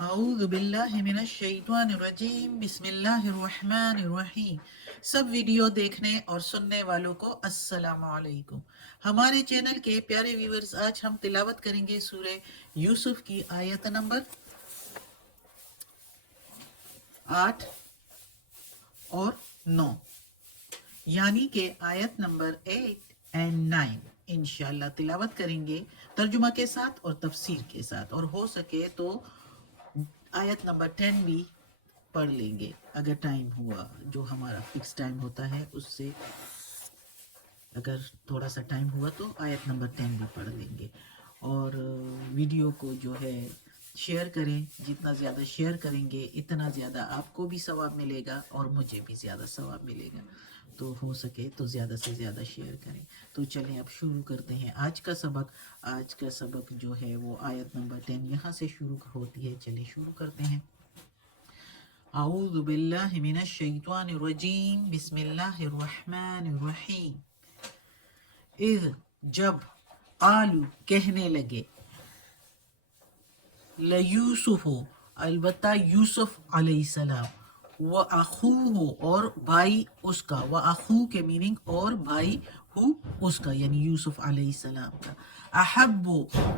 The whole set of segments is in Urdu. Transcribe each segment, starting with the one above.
اعوذ باللہ من الشیطان الرجیم بسم اللہ الرحمن الرحیم۔ سب ویڈیو دیکھنے اور سننے والوں کو السلام علیکم۔ ہمارے چینل کے پیارے ویورز، آج ہم تلاوت کریں گے سورہ یوسف کی آیت نمبر 8 اور 9، یعنی کہ آیت نمبر 8 and 9 انشاءاللہ تلاوت کریں گے ترجمہ کے ساتھ اور تفسیر کے ساتھ، اور ہو سکے تو آیت نمبر 10 بھی پڑھ لیں گے اگر ٹائم ہوا، جو ہمارا فکس ٹائم ہوتا ہے اس سے اگر تھوڑا سا ٹائم ہوا تو آیت نمبر 10 بھی پڑھ لیں گے۔ اور ویڈیو کو جو ہے شیئر کریں، جتنا زیادہ شیئر کریں گے اتنا زیادہ آپ کو بھی ثواب ملے گا اور مجھے بھی زیادہ ثواب ملے گا، تو ہو سکے تو زیادہ سے زیادہ شیئر کریں۔ تو چلیں اب شروع کرتے ہیں آج کا سبق۔ آج کا سبق جو ہے وہ آیت نمبر 10 یہاں سے شروع ہوتی ہے۔ چلیں شروع کرتے ہیں۔ اعوذ باللہ من الشیطان الرجیم بسم اللہ الرحمن الرحیم۔ اذ جب، قالو کہنے لگے، لیوسف البتہ یوسف علیہ السلام، و اخوہ اور بھائی اس کا، و اخو کے میننگ اور بھائی ہو اس کا، یعنی یوسف علیہ السلام کا، احب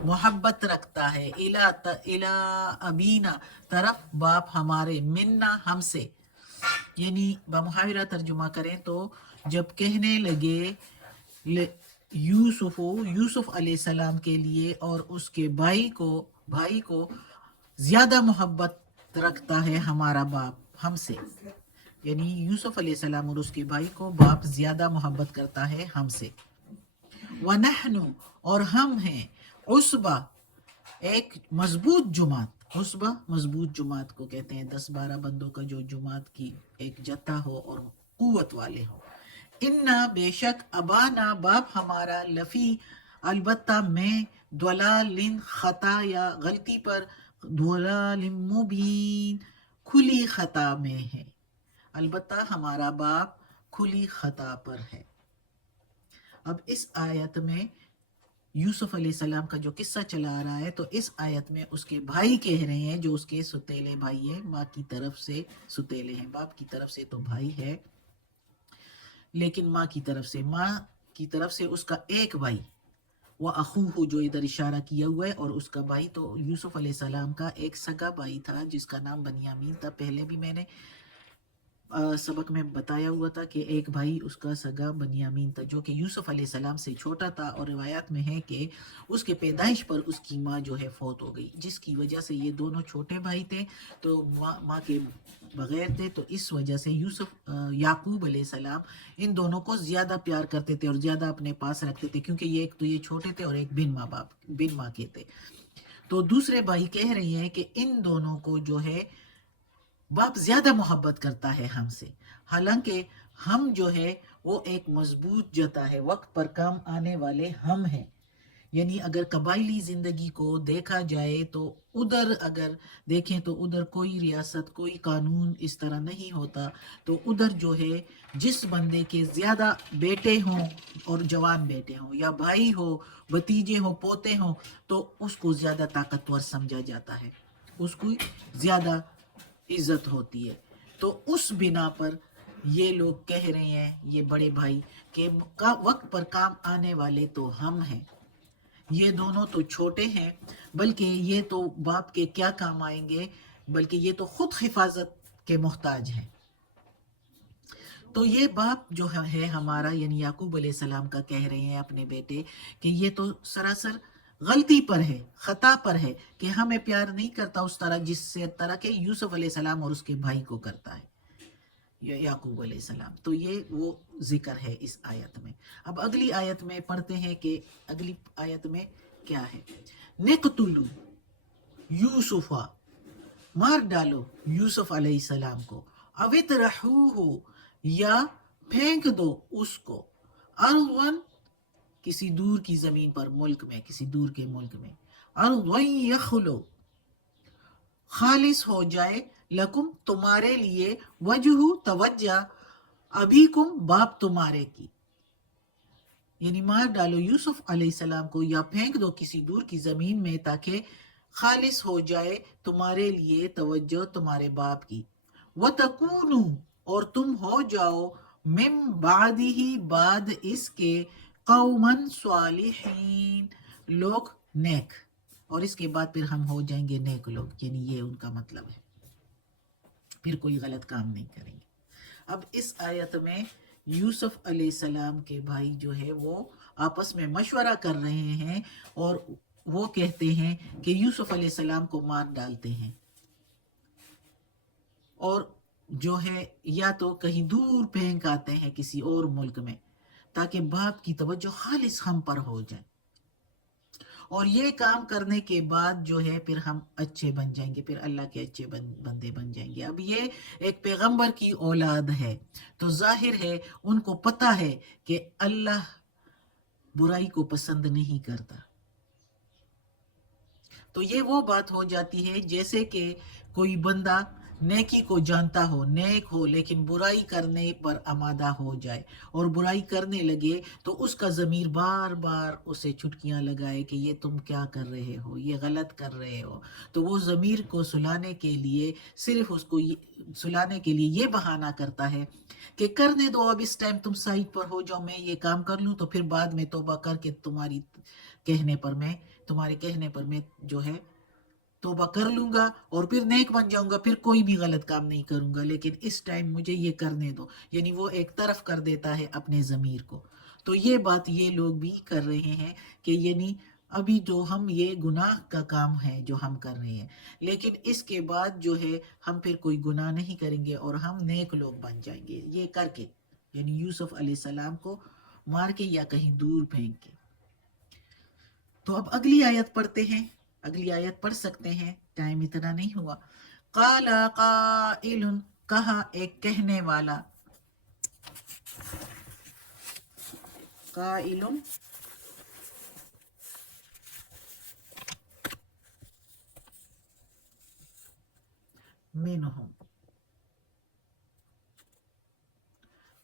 محبت رکھتا ہے، الی ابینا طرف باپ ہمارے، منا ہم سے، یعنی بمحاورہ ترجمہ کریں تو جب کہنے لگے یوسف علیہ السلام کے لیے اور اس کے بھائی کو زیادہ محبت رکھتا ہے ہمارا باپ ہم سے، یعنی یوسف علیہ السلام اور اس کے بھائی کو باپ زیادہ محبت کرتا ہے ہم سے۔ وَنَحْنُ اور ہم ہیں، عصبہ ایک مضبوط جماعت، عصبہ مضبوط جماعت کو کہتے ہیں، 10-12 بندوں کا جو جماعت کی ایک جتھا ہو اور قوت والے ہو۔ انا بے شک، ابانا باپ ہمارا، لفی البتہ میں، ضلال خطا یا غلطی پر، ضلال مبین کھلی خطا میں ہے، البتہ ہمارا باپ کھلی خطا پر ہے۔ اب اس آیت میں یوسف علیہ السلام کا جو قصہ چلا آ رہا ہے، تو اس آیت میں اس کے بھائی کہہ رہے ہیں، جو اس کے ستیلے بھائی ہیں، ماں کی طرف سے ستیلے ہیں، باپ کی طرف سے تو بھائی ہے لیکن ماں کی طرف سے اس کا ایک بھائی، وہ اخوہ جو ادھر اشارہ کیا ہوا ہے، اور اس کا بھائی تو یوسف علیہ السلام کا ایک سگا بھائی تھا جس کا نام بنیامین تھا۔ پہلے بھی میں نے سبق میں بتایا ہوا تھا کہ ایک بھائی اس کا سگا بنیامین تھا جو کہ یوسف علیہ السلام سے چھوٹا تھا، اور روایات میں ہے کہ اس کے پیدائش پر اس کی ماں جو ہے فوت ہو گئی، جس کی وجہ سے یہ دونوں چھوٹے بھائی تھے تو ماں کے بغیر تھے، تو اس وجہ سے یعقوب علیہ السلام ان دونوں کو زیادہ پیار کرتے تھے اور زیادہ اپنے پاس رکھتے تھے، کیونکہ یہ چھوٹے تھے اور ایک بن ماں کے تھے۔ تو دوسرے بھائی کہہ رہی ہیں کہ ان دونوں کو جو ہے باپ زیادہ محبت کرتا ہے ہم سے، حالانکہ ہم جو ہے وہ ایک مضبوط جتا ہے، وقت پر کام آنے والے ہم ہیں، یعنی اگر قبائلی زندگی کو دیکھا جائے تو ادھر اگر دیکھیں تو ادھر کوئی ریاست، کوئی قانون اس طرح نہیں ہوتا، تو ادھر جو ہے جس بندے کے زیادہ بیٹے ہوں اور جوان بیٹے ہوں یا بھائی ہو، بھتیجے ہوں، پوتے ہوں، تو اس کو زیادہ طاقتور سمجھا جاتا ہے، اس کو زیادہ عزت ہوتی ہے۔ تو اس بنا پر یہ لوگ کہہ رہے ہیں، یہ بڑے بھائی، کہ وقت پر کام آنے والے تو ہم ہیں، یہ دونوں تو چھوٹے ہیں، بلکہ یہ تو باپ کے کیا کام آئیں گے، بلکہ یہ تو خود حفاظت کے محتاج ہیں۔ تو یہ باپ جو ہے ہمارا، یعنی یعقوب علیہ السلام کا کہہ رہے ہیں اپنے بیٹے کہ یہ تو سراسر غلطی پر ہے، خطا پر ہے، کہ ہمیں پیار نہیں کرتا اس طرح جس سے طرح کہ یوسف علیہ السلام اور اس کے بھائی کو کرتا ہے یعقوب علیہ السلام۔ تو یہ وہ ذکر ہے اس آیت میں۔ اب اگلی آیت میں پڑھتے ہیں کہ اگلی آیت میں کیا ہے۔ نقتلو یوسفا، مار ڈالو یوسف علیہ السلام کو، اوِطرحوہ یا پھینک دو اس کو، ارضن کسی دور کی زمین پر، ملک میں، کسی دور کے ملک میں، ارضن یخلو خالص ہو جائے، لکم تمہارے لیے، وجہ توجہ، ابیکم باپ تمہارے کی، یعنی مار ڈالو یوسف علیہ السلام کو یا پھینک دو کسی دور کی زمین میں تاکہ خالص ہو جائے تمہارے لیے توجہ تمہارے باپ کی، وَتَكُونُوا اور تم ہو جاؤ من بعدہ بعد اس کے قوماً صالحین لوگ نیک، اور اس کے بعد پھر ہم ہو جائیں گے نیک لوگ، یعنی یہ ان کا مطلب ہے، پھر کوئی غلط کام نہیں کریں گے۔ اب اس آیت میں یوسف علیہ السلام کے بھائی جو ہے وہ آپس میں مشورہ کر رہے ہیں، اور وہ کہتے ہیں کہ یوسف علیہ السلام کو مار ڈالتے ہیں، اور جو ہے یا تو کہیں دور پھینک آتے ہیں کسی اور ملک میں، تاکہ باپ کی توجہ خالص ہم پر ہو جائے، اور یہ کام کرنے کے بعد جو ہے پھر ہم اچھے بن جائیں گے، پھر اللہ کے اچھے بندے بن جائیں گے۔ اب یہ ایک پیغمبر کی اولاد ہے، تو ظاہر ہے ان کو پتہ ہے کہ اللہ برائی کو پسند نہیں کرتا۔ تو یہ وہ بات ہو جاتی ہے جیسے کہ کوئی بندہ نیکی کو جانتا ہو، نیک ہو، لیکن برائی کرنے پر آمادہ ہو جائے اور برائی کرنے لگے، تو اس کا ضمیر بار بار اسے چھٹکیاں لگائے کہ یہ تم کیا کر رہے ہو، یہ غلط کر رہے ہو، تو وہ ضمیر کو سلانے کے لیے صرف اس کو سلانے کے لیے یہ بہانہ کرتا ہے کہ کرنے دو، اب اس ٹائم تم سائٹ پر ہو جاؤ، میں یہ کام کر لوں، تو پھر بعد میں توبہ کر کے تمہارے کہنے پر میں جو ہے توبہ کر لوں گا اور پھر نیک بن جاؤں گا، پھر کوئی بھی غلط کام نہیں کروں گا، لیکن اس ٹائم مجھے یہ کرنے دو، یعنی وہ ایک طرف کر دیتا ہے اپنے ضمیر کو۔ تو یہ بات یہ لوگ بھی کر رہے ہیں کہ یعنی ابھی جو ہم یہ گناہ کا کام ہے جو ہم کر رہے ہیں، لیکن اس کے بعد جو ہے ہم پھر کوئی گناہ نہیں کریں گے اور ہم نیک لوگ بن جائیں گے یہ کر کے، یعنی یوسف علیہ السلام کو مار کے یا کہیں دور پھینک کے۔ تو اب اگلی آیت پڑھتے ہیں، اگلی آیت پڑھ سکتے ہیں، ٹائم اتنا نہیں ہوا۔ قال قائل کہا ایک کہنے والا، قائل منہم،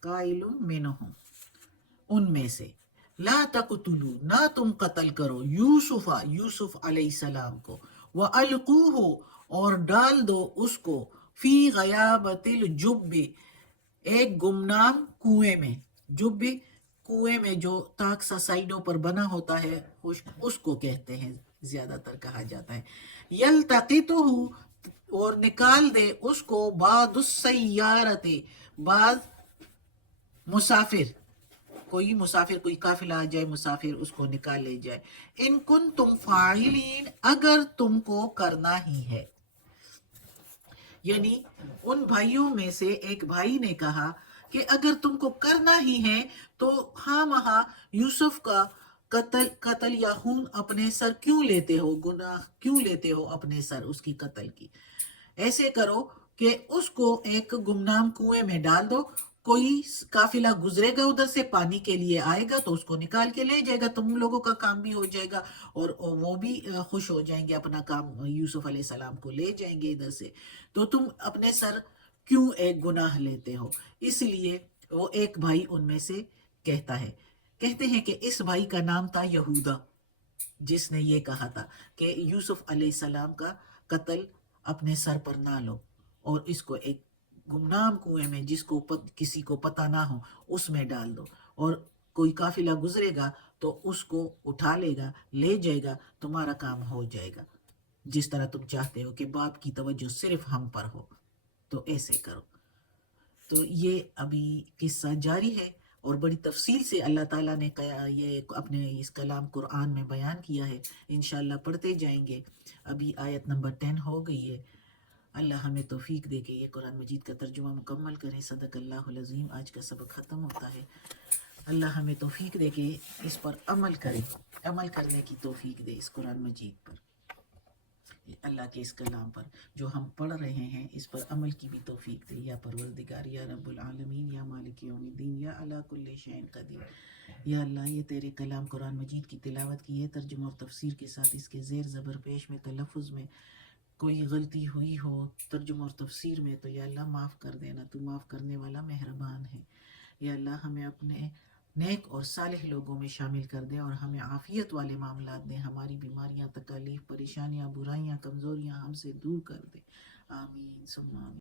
قائل منہم ان میں سے، لا تقتلوا نہ تم قتل کرو یوسف علیہ السلام کو، وَأَلْقُوهُ اور ڈال دو اس کو، فی غیابت الجب ایک گمنام کنویں میں، جب کنویں میں جو تاک سا سائڈوں پر بنا ہوتا ہے اس کو کہتے ہیں، زیادہ تر کہا جاتا ہے، یلتقطہ اور نکال دے اس کو، بعض السیارت بعض مسافر، کوئی مسافر، کوئی قافلہ آ جائے، مسافر اس کو نکال لے جائے، ان کن تم فاعلین اگر تم کو کرنا ہی ہے۔ یعنی ان بھائیوں میں سے ایک بھائی نے کہا کہ اگر تم کو کرنا ہی ہے تو ہاں مہا یوسف کا قتل یا خون اپنے سر کیوں لیتے ہو، گناہ کیوں لیتے ہو اپنے سر اس کی قتل کی، ایسے کرو کہ اس کو ایک گمنام کنویں میں ڈال دو، کوئی قافلہ گزرے گا ادھر سے پانی کے لیے آئے گا تو اس کو نکال کے لے جائے گا، تم لوگوں کا کام بھی ہو جائے گا اور وہ بھی خوش ہو جائیں گے، اپنا کام یوسف علیہ السلام کو لے جائیں گے ادھر سے، تو تم اپنے سر کیوں ایک گناہ لیتے ہو۔ اس لیے وہ ایک بھائی ان میں سے کہتا ہے، کہتے ہیں کہ اس بھائی کا نام تھا یہودا، جس نے یہ کہا تھا کہ یوسف علیہ السلام کا قتل اپنے سر پر نہ لو اور اس کو ایک گمنام کنویں میں جس کو کسی کو پتہ نہ ہو اس میں ڈال دو، اور کوئی قافلہ گزرے گا تو اس کو اٹھا لے گا، لے جائے گا، تمہارا کام ہو جائے گا، جس طرح تم چاہتے ہو کہ باپ کی توجہ صرف ہم پر ہو، تو ایسے کرو۔ تو یہ ابھی قصہ جاری ہے اور بڑی تفصیل سے اللہ تعالیٰ نے یہ اپنے اس کلام قرآن میں بیان کیا ہے، انشاءاللہ پڑھتے جائیں گے۔ ابھی آیت نمبر 10 ہو گئی ہے۔ اللہ ہمیں توفیق دے کہ یہ قرآن مجید کا ترجمہ مکمل کریں۔ صدق اللہ العظیم۔ آج کا سبق ختم ہوتا ہے۔ اللہ ہمیں توفیق دے کہ اس پر عمل کریں، عمل کرنے کی توفیق دے اس قرآن مجید پر، اللہ کے اس کلام پر جو ہم پڑھ رہے ہیں، اس پر عمل کی بھی توفیق دے یا پروردگار، یا رب العالمین، یا مالک یوم الدین، یا علی کل شیء قدیر۔ یا اللہ یہ تیرے کلام قرآن مجید کی تلاوت کی ہے، ترجمہ اور تفسیر کے ساتھ اس کے زیر زبر پیش میں، تلفظ میں کوئی غلطی ہوئی ہو ترجمہ اور تفسیر میں تو یا اللہ معاف کر دینا، تو معاف کرنے والا مہربان ہے۔ یا اللہ ہمیں اپنے نیک اور صالح لوگوں میں شامل کر دے اور ہمیں عافیت والے معاملات دیں، ہماری بیماریاں، تکالیف، پریشانیاں، برائیاں، کمزوریاں ہم سے دور کر دے. آمین ثم آمین.